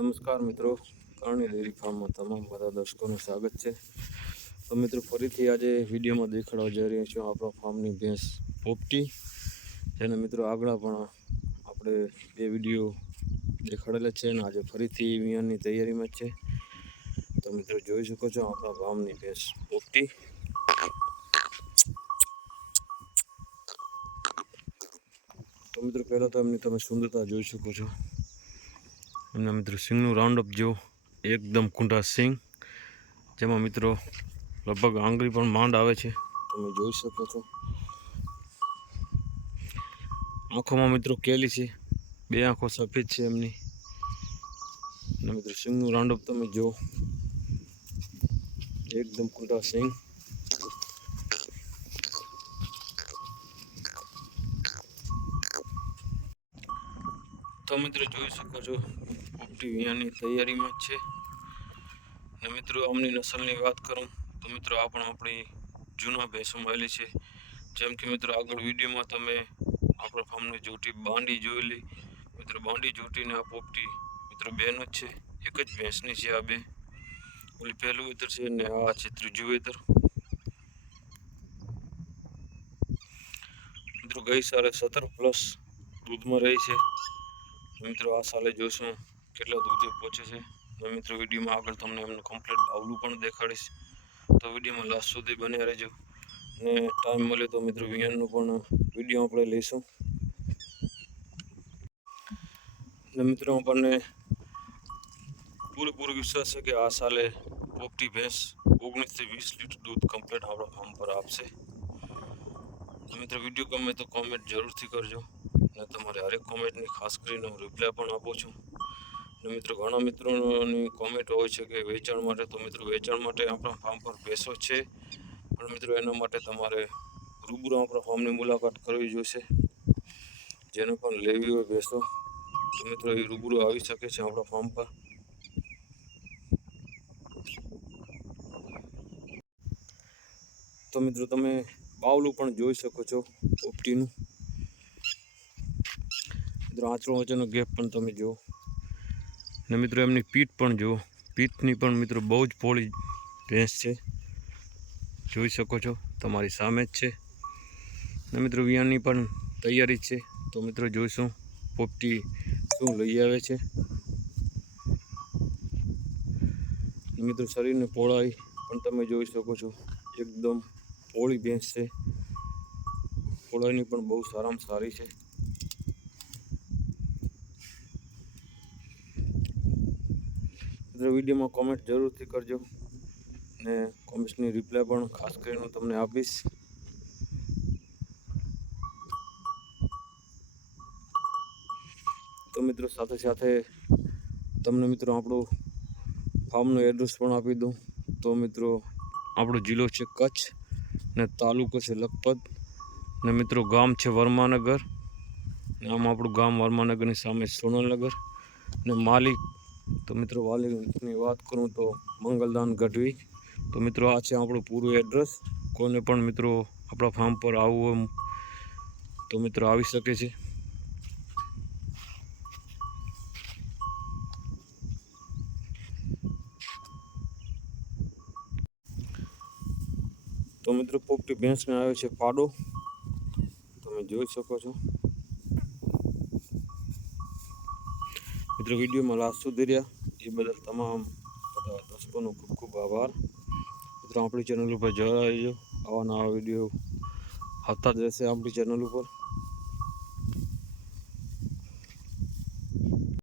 નમસ્કાર મિત્રો. કરણી ડેરી ફાર્મમાં તમામ બધા દર્શકોનું સ્વાગત છે. તો મિત્રો, ફરીથી આજે વિડીયોમાં દેખાડવા જઈ રહ્યા છીએ આપણા ફાર્મની ભેંસ પોપટી, જેને મિત્રો આગળ પણ આપણે બે વીડિયો દેખાડેલા છે અને આજે ફરીથી વિયાની તૈયારીમાં છે. તો મિત્રો, જોઈ શકો છો આપણા ફાર્મની ભેંસ પોપટી. તો મિત્રો, પહેલાં તો એમની તમે સુંદરતા જોઈ શકો છો. એમના મિત્રો સિંગનું રાઉન્ડઅપ જો એકદમ કુંડા સિંગ જેમાં મિત્રો લગભગ આંગળી પણ માંડ આવે છે. તમે જોઈ શકો છો. આંખોમાં મિત્રો કેલી છે. બે આંખો સફેદ છે એમની. અને મિત્રો સિંગનું રાઉન્ડઅપ તમે જો એકદમ કુંડા સિંગ તો મિત્રો જોઈ શકો છો. પોપટી વિયાની તૈયારીમાં છે. ને મિત્રો, આમની નસલની વાત કરું, તો મિત્રો, આ પણ આપણી જૂના ભેંસોમાં આવેલી છે. જેમ કે મિત્રો, આગળ વિડીયોમાં તમે આપણા ફાર્મની જોટી બાંડી જોયેલી મિત્રો, બાંડી જોટીને આ પોપટી, મિત્રો, બેનો જ છે. એક જ ભેંસની છે આ બે. ઓલી પહેલું વેતર છે ને આ છે ત્રીજું વેતર મિત્રો, ગઈ સાલે સત્તર પ્લસ દૂધમાં રહી છે. મિત્રો, આ સાલે જોઈશું કેટલા દૂધે પહોંચે છે? અને મિત્રો, વિડીયોમાં આગળ તમને એમનું કમ્પ્લીટ બાવલું પણ દેખાડીશ. તો વિડીયોમાં લાસ્ટ સુધી બન્યા રહેજો. અને ટાઈમ મળે તો મિત્રો વિયાનનું પણ વીડિયો આપણે લઈશું. અને મિત્રો, આપણને પૂરેપૂરો વિશ્વાસ છે કે આ સાલે પોપટી ભેંસ ઓગણીસથી વીસ લીટર દૂધ કમ્પ્લીટ આપણા ફાર્મ પર આપશે. તો મિત્રો, વીડિયો ગમે તો કોમેન્ટ જરૂરથી કરજો. અને તમારે હરેક કોમેન્ટની ખાસ કરીને હું રિપ્લાય પણ આપું છું. મિત્રો, ઘણા મિત્રોની કોમેન્ટ હોય છે કે વેચાણ માટે. તો મિત્રો, વેચાણ માટે આપણા ફાર્મ પર ભેંસો છે. પણ મિત્રો, એના માટે તમારે રૂબરૂ આપણા ફાર્મની મુલાકાત કરવી જોઈશે. જેને પણ લેવી હોય ભેંસો તો મિત્રો, એ રૂબરૂ આવી શકે છે આપણા ફાર્મ પર. તો મિત્રો, તમે બાવલું પણ જોઈ શકો છો પોપટીનું મિત્રો, આંચળો વચ્ચેનો ગેપ પણ તમે જુઓ. ને મિત્રો એમની પીઠ પણ જુઓ. પીઠની પણ મિત્રો બહુ જ પોળી ભેંસ છે. જોઈ શકો છો, તમારી સામે જ છે. ને મિત્રો વિયાણની પણ તૈયારી છે. તો મિત્રો જોઈશું, પોપટી શું લઈ આવે છે. મિત્રો શરીરને પોળાઈ પણ તમે જોઈ શકો છો, એકદમ પોળી ભેંસ છે. પહોળાઈની પણ બહુ સારામાં સારી છે. મિત્રો વિડીયોમાં કોમેન્ટ જરૂરથી કરજો. ને કોમેન્ટ્સની રિપ્લાય પણ ખાસ કરીને હું તમને આપીશ. તો મિત્રો સાથે સાથે તમને મિત્રો આપણું ફાર્મનું એડ્રેસ પણ આપી દઉં. તો મિત્રો આપણો જિલ્લો છે કચ્છ ને તાલુકો છે લખપત. ને મિત્રો ગામ છે વર્માનગર. ને આમ આપણું ગામ વર્માનગરની સામે સોનલનગર. ને માલિક તો મિત્રો વાલીની વાત કરું તો મંગલદાન ગઢવી. તો મિત્રો આ છે આપણું પૂરું એડ્રેસ. કોઈને પણ મિત્રો આપણા ફાર્મ પર આવવું હોય તો મિત્રો આવી શકે છે. તો મિત્રો પોપટી ભેંસને આવે છે પાડો. તમે જોઈ શકો છો. મિત્રો વિડીયોમાં લાસ્ટ સુધી રહ્યા. એ બદલ તમામ બધા દર્શકોનો ખૂબ ખૂબ આભાર. મિત્રો, આપણી ચેનલ ઉપર જોડાઈજો આવા નવા વીડિયો આવતા જ રહેશે આપણી ચેનલ ઉપર.